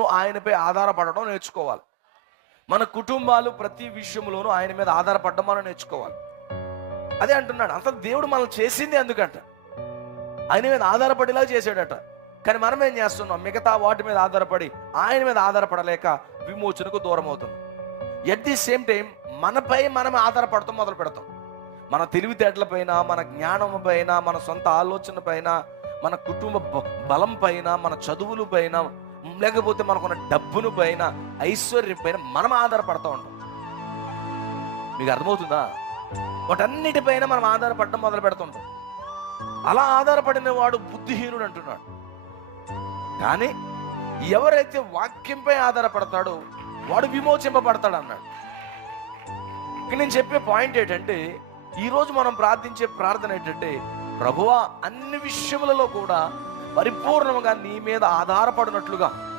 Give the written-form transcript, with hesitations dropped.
ఆయనపై ఆధారపడడం నేర్చుకోవాలి. మన కుటుంబాలు ప్రతి విషయంలోనూ ఆయన మీద ఆధారపడడం మనం నేర్చుకోవాలి. అదే అంటున్నాడు, అసలు దేవుడు మనం చేసింది ఎందుకంట ఆయన మీద ఆధారపడేలా చేశాడట. కానీ మనం ఏం చేస్తున్నాం? మిగతా వాటి మీద ఆధారపడి ఆయన మీద ఆధారపడలేక విమోచనకు దూరం అవుతున్నాం. ఎట్ ది సేమ్ టైం మనపై మనం ఆధారపడతాం మొదలు పెడతాం. మన తెలివితేటల పైన, మన జ్ఞానం పైన, మన సొంత ఆలోచన పైన, మన కుటుంబ బలం పైన, మన చదువుల పైన, లేకపోతే మనకున్న డబ్బును పైన, ఐశ్వర్యం పైన మనం ఆధారపడతా ఉంటాం. మీకు అర్థమవుతుందా? వాటన్నిటిపైన మనం ఆధారపడడం మొదలు పెడుతుంటాం. అలా ఆధారపడిన వాడు బుద్ధిహీనుడు అంటున్నాడు. కానీ ఎవరైతే వాక్యంపై ఆధారపడతాడో వాడు విమోచింపబడతాడు అన్నాడు. ఇక్కడ నేను చెప్పే పాయింట్ ఏంటంటే, ఈరోజు మనం ప్రార్థించే ప్రార్థన ఏంటంటే, ప్రభువా అన్ని విషయములలో కూడా పరిపూర్ణంగా నీ మీద ఆధారపడినట్లుగా